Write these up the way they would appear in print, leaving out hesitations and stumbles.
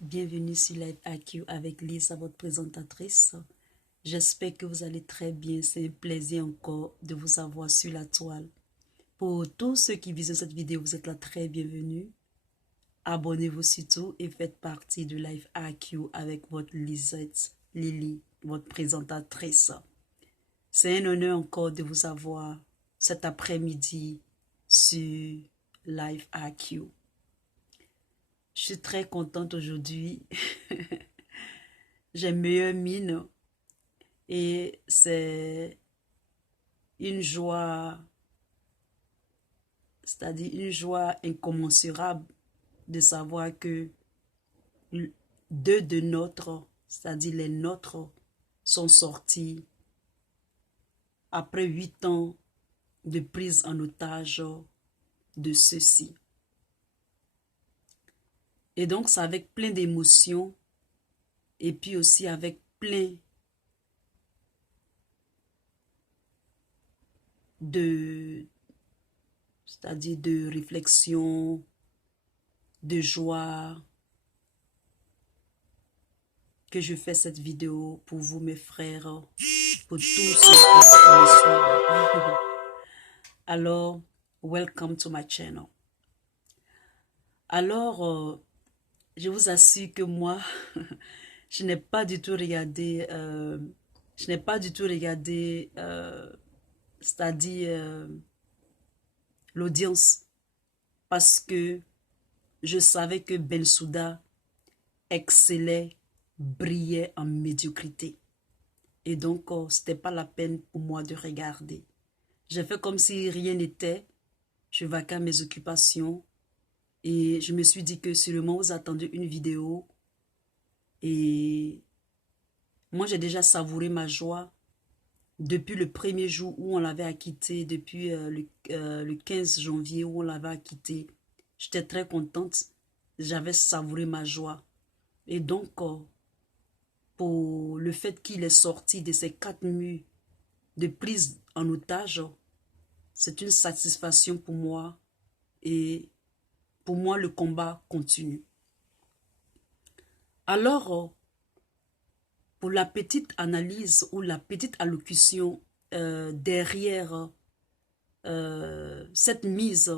Bienvenue sur Live AQ avec Lisa, votre présentatrice. J'espère que vous allez très bien. C'est un plaisir encore de vous avoir sur la toile. Pour tous ceux qui visionnent cette vidéo, vous êtes là très bienvenue. Abonnez-vous surtout et faites partie de Live AQ avec votre Lisette Lily, votre présentatrice. C'est un honneur encore de vous avoir cet après-midi sur Live AQ. Je suis très contente aujourd'hui. J'ai meilleure mine et c'est une joie, c'est-à-dire une joie incommensurable de savoir que deux de nôtres, c'est-à-dire les nôtres, sont sortis après 8 ans de prise en otage de ceux-ci. Et donc, c'est avec plein d'émotions et puis aussi avec plein c'est-à-dire de réflexion, de joie, que je fais cette vidéo pour vous, mes frères, pour tous ceux qui me suivent. Alors, welcome to my channel. Alors, je vous assure que moi, je n'ai pas du tout regardé, c'est-à-dire l'audience, parce que je savais que Bensouda excellait, brillait en médiocrité. Et donc, c'était pas la peine pour moi de regarder. J'ai fait comme si rien n'était. Je vaquais à mes occupations. Et je me suis dit que sûrement vous attendez une vidéo. Et moi, j'ai déjà savouré ma joie depuis le premier jour où on l'avait acquitté, depuis le 15 janvier où on l'avait acquitté. J'étais très contente. J'avais savouré ma joie. Et donc, pour le fait qu'il est sorti de ces 4 murs de prise en otage, c'est une satisfaction pour moi. Et pour moi, le combat continue. Alors, pour la petite analyse ou la petite allocution derrière cette mise,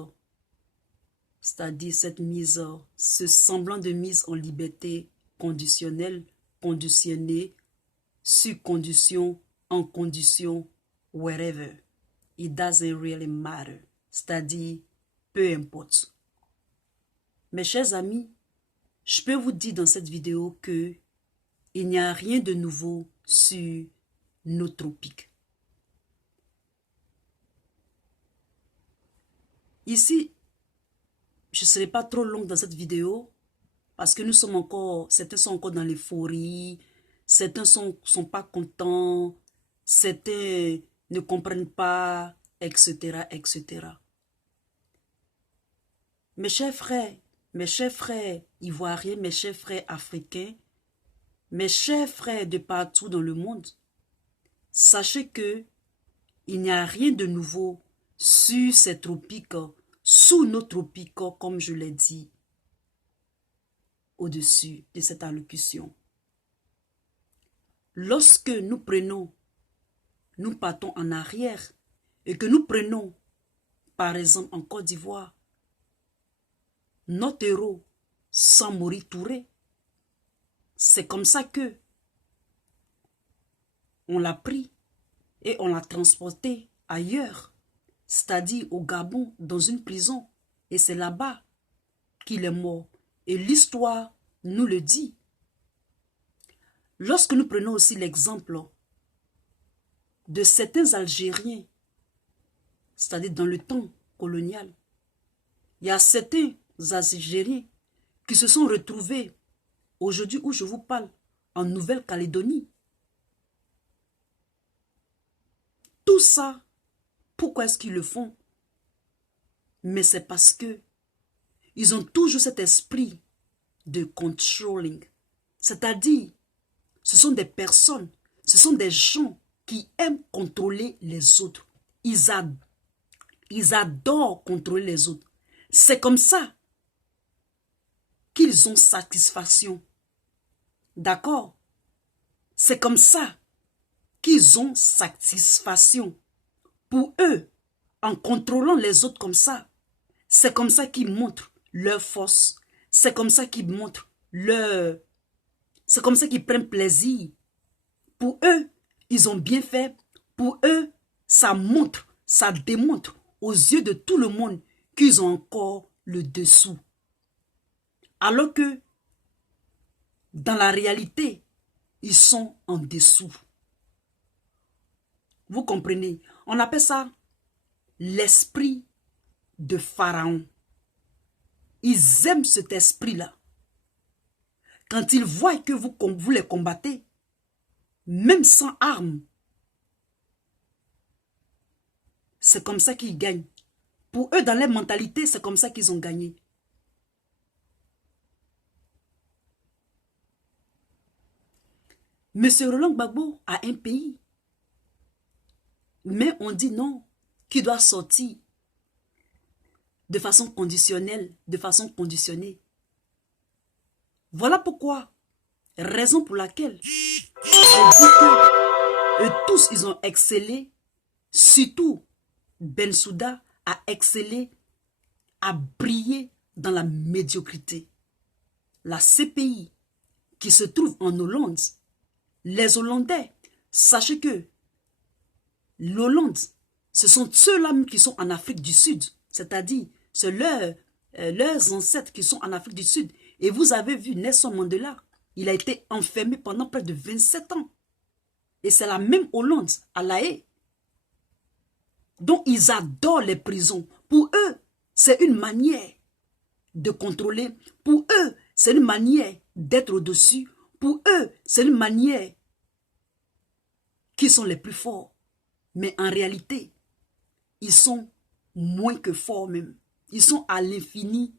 c'est-à-dire cette mise, ce semblant de mise en liberté conditionnelle, conditionnée, sur condition, en condition, wherever. It doesn't really matter. C'est-à-dire, peu importe. Mes chers amis, je peux vous dire dans cette vidéo que il n'y a rien de nouveau sur nos tropiques. Ici, je ne serai pas trop longue dans cette vidéo parce que nous sommes encore, certains sont encore dans l'euphorie, certains sont pas contents, certains ne comprennent pas, etc., etc. Mes chers frères ivoiriens, mes chers frères africains, mes chers frères de partout dans le monde, sachez que il n'y a rien de nouveau sur ces tropiques, sous nos tropiques, comme je l'ai dit au-dessus de cette allocution. Lorsque nous partons en arrière et que nous prenons, par exemple en Côte d'Ivoire, notre héros Samori Touré, c'est comme ça que on l'a pris et on l'a transporté ailleurs, c'est-à-dire au Gabon, dans une prison. Et c'est là-bas qu'il est mort. Et l'histoire nous le dit. Lorsque nous prenons aussi l'exemple de certains Algériens, c'est-à-dire dans le temps colonial, il y a certains Algériens qui se sont retrouvés, aujourd'hui où je vous parle, en Nouvelle-Calédonie. Tout ça, pourquoi est-ce qu'ils le font? Mais c'est parce que ils ont toujours cet esprit de controlling. C'est-à-dire, ce sont des personnes, ce sont des gens qui aiment contrôler les autres. Ils adorent contrôler les autres. C'est comme ça qu'ils ont satisfaction D'accord? C'est comme ça qu'ils ont satisfaction. Pour eux, en contrôlant les autres comme ça, c'est comme ça qu'ils montrent leur force. C'est comme ça qu'ils montrent leur... C'est comme ça qu'ils prennent plaisir. Pour eux, ils ont bien fait. Pour eux, ça montre, ça démontre aux yeux de tout le monde qu'ils ont encore le dessous. Alors que, dans la réalité, ils sont en dessous. Vous comprenez? On appelle ça l'esprit de Pharaon. Ils aiment cet esprit-là. Quand ils voient que vous les combattez, même sans armes, c'est comme ça qu'ils gagnent. Pour eux, dans leur mentalité, c'est comme ça qu'ils ont gagné. Monsieur Roland Gbagbo a un pays. Mais on dit non, qu'il doit sortir de façon conditionnelle, de façon conditionnée. Voilà pourquoi, raison pour laquelle je dis que eux tous, ils ont excellé, surtout Bensouda a excellé, a brillé dans la médiocrité. La CPI qui se trouve en Hollande, les Hollandais, sachez que l'Hollande, ce sont ceux-là qui sont en Afrique du Sud, c'est-à-dire c'est leurs ancêtres qui sont en Afrique du Sud. Et vous avez vu Nelson Mandela, il a été enfermé pendant près de 27 ans. Et c'est la même Hollande, à La Haye. Donc ils adorent les prisons. Pour eux, c'est une manière de contrôler. Pour eux, c'est une manière d'être au-dessus. Pour eux, c'est une manière qui sont les plus forts. Mais en réalité, ils sont moins que forts même. Ils sont à l'infini,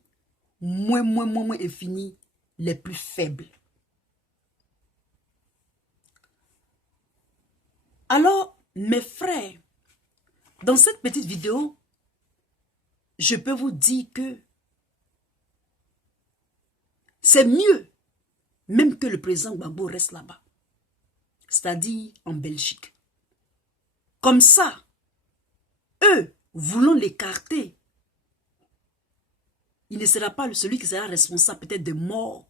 moins infini, les plus faibles. Alors, mes frères, dans cette petite vidéo, je peux vous dire que c'est mieux même que le président Gbagbo reste là-bas, c'est-à-dire en Belgique. Comme ça, eux, voulant l'écarter, il ne sera pas celui qui sera responsable peut-être de morts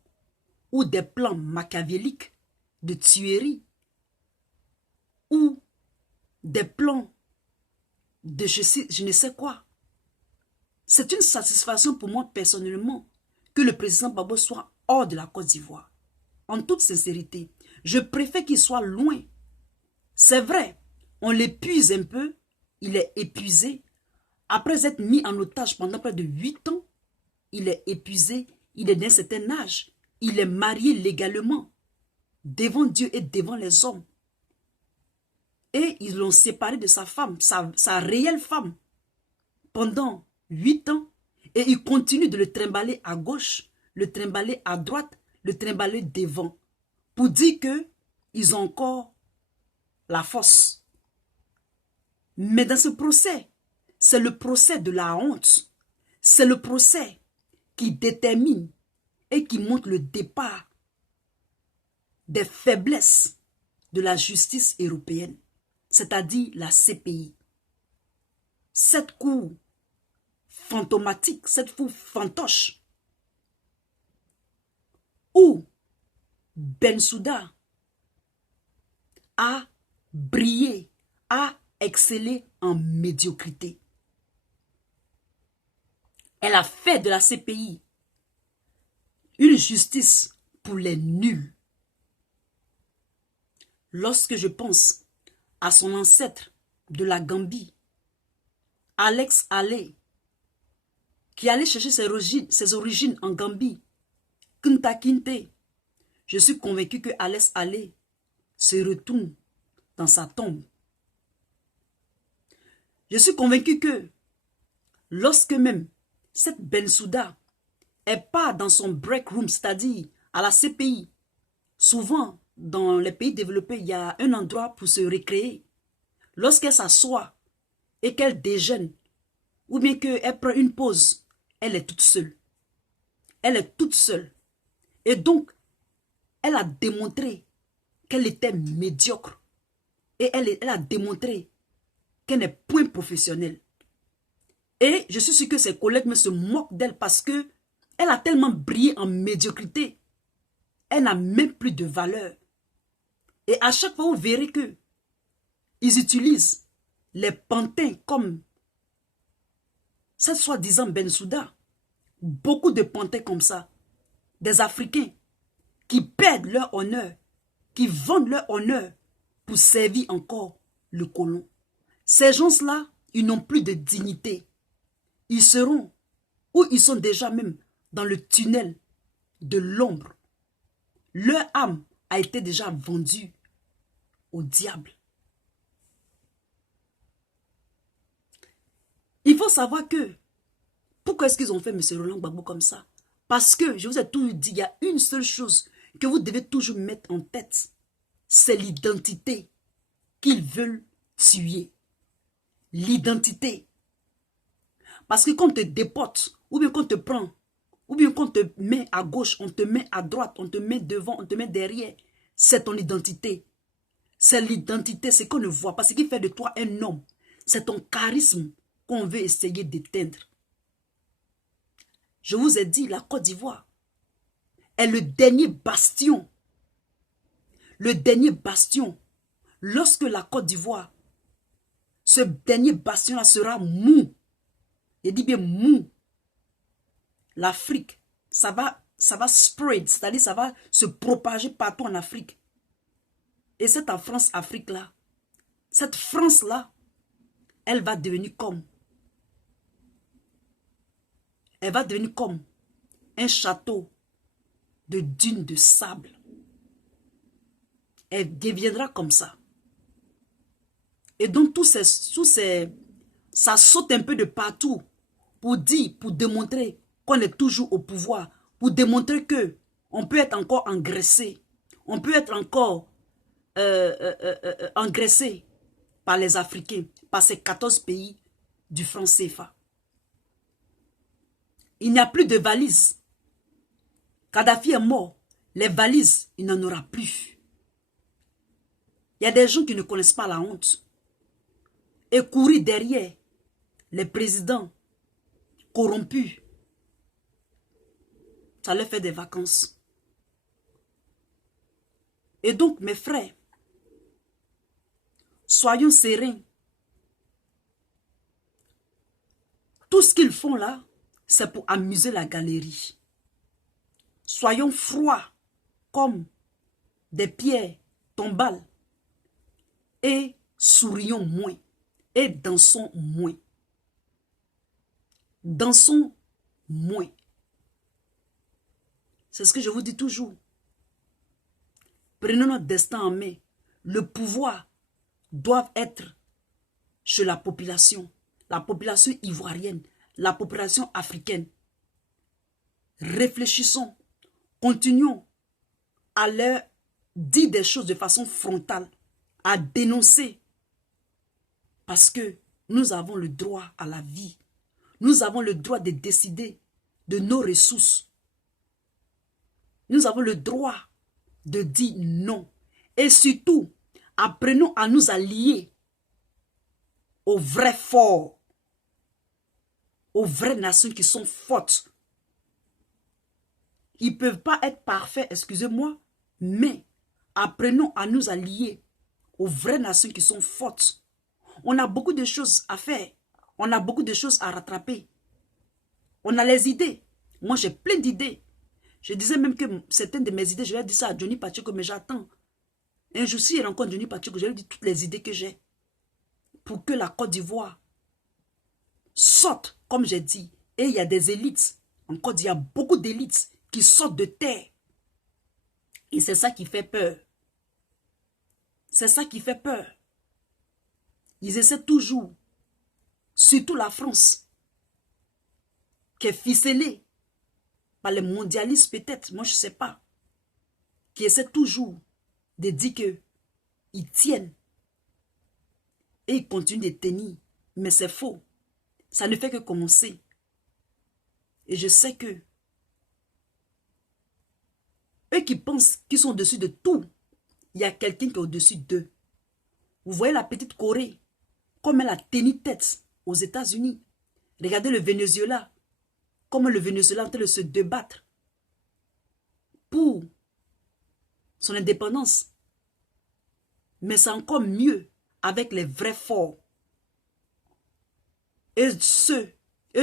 ou des plans machiavéliques de tuerie ou des plans de je ne sais quoi. C'est une satisfaction pour moi personnellement que le président Gbagbo soit hors de la Côte d'Ivoire. En toute sincérité, je préfère qu'il soit loin. C'est vrai, on l'épuise un peu, il est épuisé. Après être mis en otage pendant près de 8 ans, il est épuisé, il est d'un certain âge. Il est marié légalement, devant Dieu et devant les hommes. Et ils l'ont séparé de sa femme, sa réelle femme, pendant 8 ans. Et il continue de le trimballer à gauche, le trimballer à droite, le trimballer devant. Pour dire qu'ils ont encore la force. Mais dans ce procès, c'est le procès de la honte. C'est le procès qui détermine et qui montre le départ des faiblesses de la justice européenne, c'est-à-dire la CPI. Cette cour fantomatique, cette cour fantoche, où Bensouda a brillé, a excellé en médiocrité. Elle a fait de la CPI une justice pour les nuls. Lorsque je pense à son ancêtre de la Gambie, Alex Allé, qui allait chercher ses origines en Gambie, Kunta Kinte, je suis convaincu que Alex Allé se retourne dans sa tombe. Je suis convaincu que lorsque même cette Bensouda est pas dans son break room, c'est-à-dire à la CPI, souvent dans les pays développés, il y a un endroit pour se récréer. Lorsqu'elle s'assoit et qu'elle déjeune, ou bien qu'elle prend une pause, elle est toute seule. Elle est toute seule. Et donc, elle a démontré qu'elle était médiocre. Et elle a démontré qu'elle n'est point professionnelle. Et je suis sûr que ses collègues me se moquent d'elle parce que elle a tellement brillé en médiocrité. Elle n'a même plus de valeur. Et à chaque fois, vous verrez que ils utilisent les pantins comme cette soi-disant Bensouda. Beaucoup de pantins comme ça. Des Africains qui perdent leur honneur, qui vendent leur honneur pour servir encore le colon. Ces gens-là, ils n'ont plus de dignité. Ils seront, ou ils sont déjà même dans le tunnel de l'ombre. Leur âme a été déjà vendue au diable. Il faut savoir que, pourquoi est-ce qu'ils ont fait M. Roland Gbagbo comme ça? Parce que, je vous ai toujours dit, il y a une seule chose que vous devez toujours mettre en tête. C'est l'identité qu'ils veulent tuer. L'identité. Parce que quand on te déporte, ou bien qu'on te prend, ou bien qu'on te met à gauche, on te met à droite, on te met devant, on te met derrière, c'est ton identité. C'est l'identité, c'est qu'on ne voit pas, ce qui fait de toi un homme. C'est ton charisme qu'on veut essayer d'éteindre. Je vous ai dit, la Côte d'Ivoire est le dernier bastion. Le dernier bastion. Lorsque la Côte d'Ivoire, ce dernier bastion-là sera mou. Je dis bien mou. L'Afrique, ça va spread, c'est-à-dire ça va se propager partout en Afrique. Et cette France-Afrique-là, cette France-là, elle va devenir comme un château de dunes de sable. Elle deviendra comme ça. Et donc ça saute un peu de partout pour démontrer qu'on est toujours au pouvoir, pour démontrer que on peut être encore engraissé, on peut être encore engraissé par les Africains, par ces 14 pays du franc CFA. Il n'y a plus de valises. Kadhafi est mort. Les valises, il n'en aura plus. Il y a des gens qui ne connaissent pas la honte. Et courir derrière les présidents corrompus, ça leur fait des vacances. Et donc, mes frères, soyons sereins. Tout ce qu'ils font là, c'est pour amuser la galerie. Soyons froids comme des pierres tombales et sourions moins et dansons moins. Dansons moins. C'est ce que je vous dis toujours. Prenons notre destin en main. Le pouvoir doit être chez la population ivoirienne, la population africaine. Réfléchissons, continuons à leur dire des choses de façon frontale, à dénoncer. Parce que nous avons le droit à la vie. Nous avons le droit de décider de nos ressources. Nous avons le droit de dire non. Et surtout, apprenons à nous allier aux vrais forts, aux vraies nations qui sont fortes. Ils ne peuvent pas être parfaits, excusez-moi, mais apprenons à nous allier aux vraies nations qui sont fortes. On a beaucoup de choses à faire. On a beaucoup de choses à rattraper. On a les idées. Moi, j'ai plein d'idées. Je disais même que certaines de mes idées, je vais dire ça à Johnny Pacheco, mais j'attends. Un jour, si je rencontre Johnny Pacheco, je vais lui dire toutes les idées que j'ai pour que la Côte d'Ivoire sorte, comme j'ai dit. Et il y a des élites. En Côte d'Ivoire, il y a beaucoup d'élites qui sortent de terre. Et c'est ça qui fait peur. C'est ça qui fait peur. Ils essaient toujours, surtout la France, qui est ficelée par les mondialistes peut-être, moi je ne sais pas, qui essaient toujours de dire qu'ils tiennent et ils continuent de tenir. Mais c'est faux. Ça ne fait que commencer. Et je sais que Eux qui pensent qu'ils sont au-dessus de tout, il y a quelqu'un qui est au-dessus d'eux. Vous voyez la petite Corée, comme elle a tenu tête aux États-Unis. Regardez le Venezuela, comme le Venezuela est en train de se débattre pour son indépendance. Mais c'est encore mieux avec les vrais forts. Et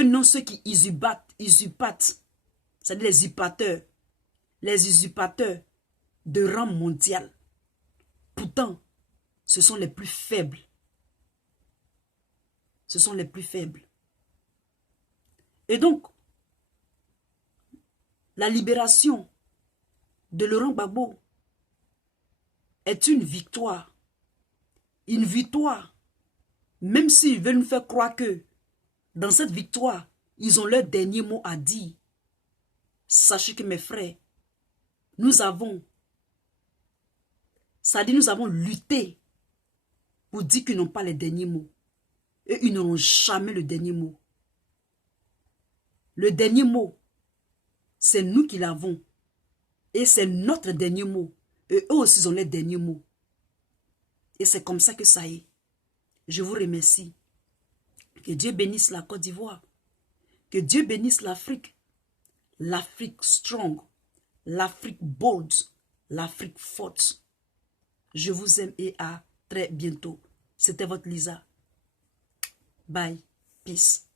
non ceux qui usurpatent, c'est-à-dire les usurpateurs de rang mondial. Pourtant, ce sont les plus faibles. Ce sont les plus faibles. Et donc, la libération de Laurent Gbagbo est une victoire. Une victoire. Même s'ils veulent nous faire croire que dans cette victoire, ils ont leur dernier mot à dire. Sachez que mes frères, nous avons lutté pour dire qu'ils n'ont pas les derniers mots. Et ils n'auront jamais le dernier mot. Le dernier mot, c'est nous qui l'avons. Et c'est notre dernier mot. Et eux aussi ont les derniers mots. Et c'est comme ça que ça est. Je vous remercie. Que Dieu bénisse la Côte d'Ivoire. Que Dieu bénisse l'Afrique. L'Afrique strong. L'Afrique bold. L'Afrique forte. Je vous aime et à très bientôt. C'était votre Lisa. Bye. Peace.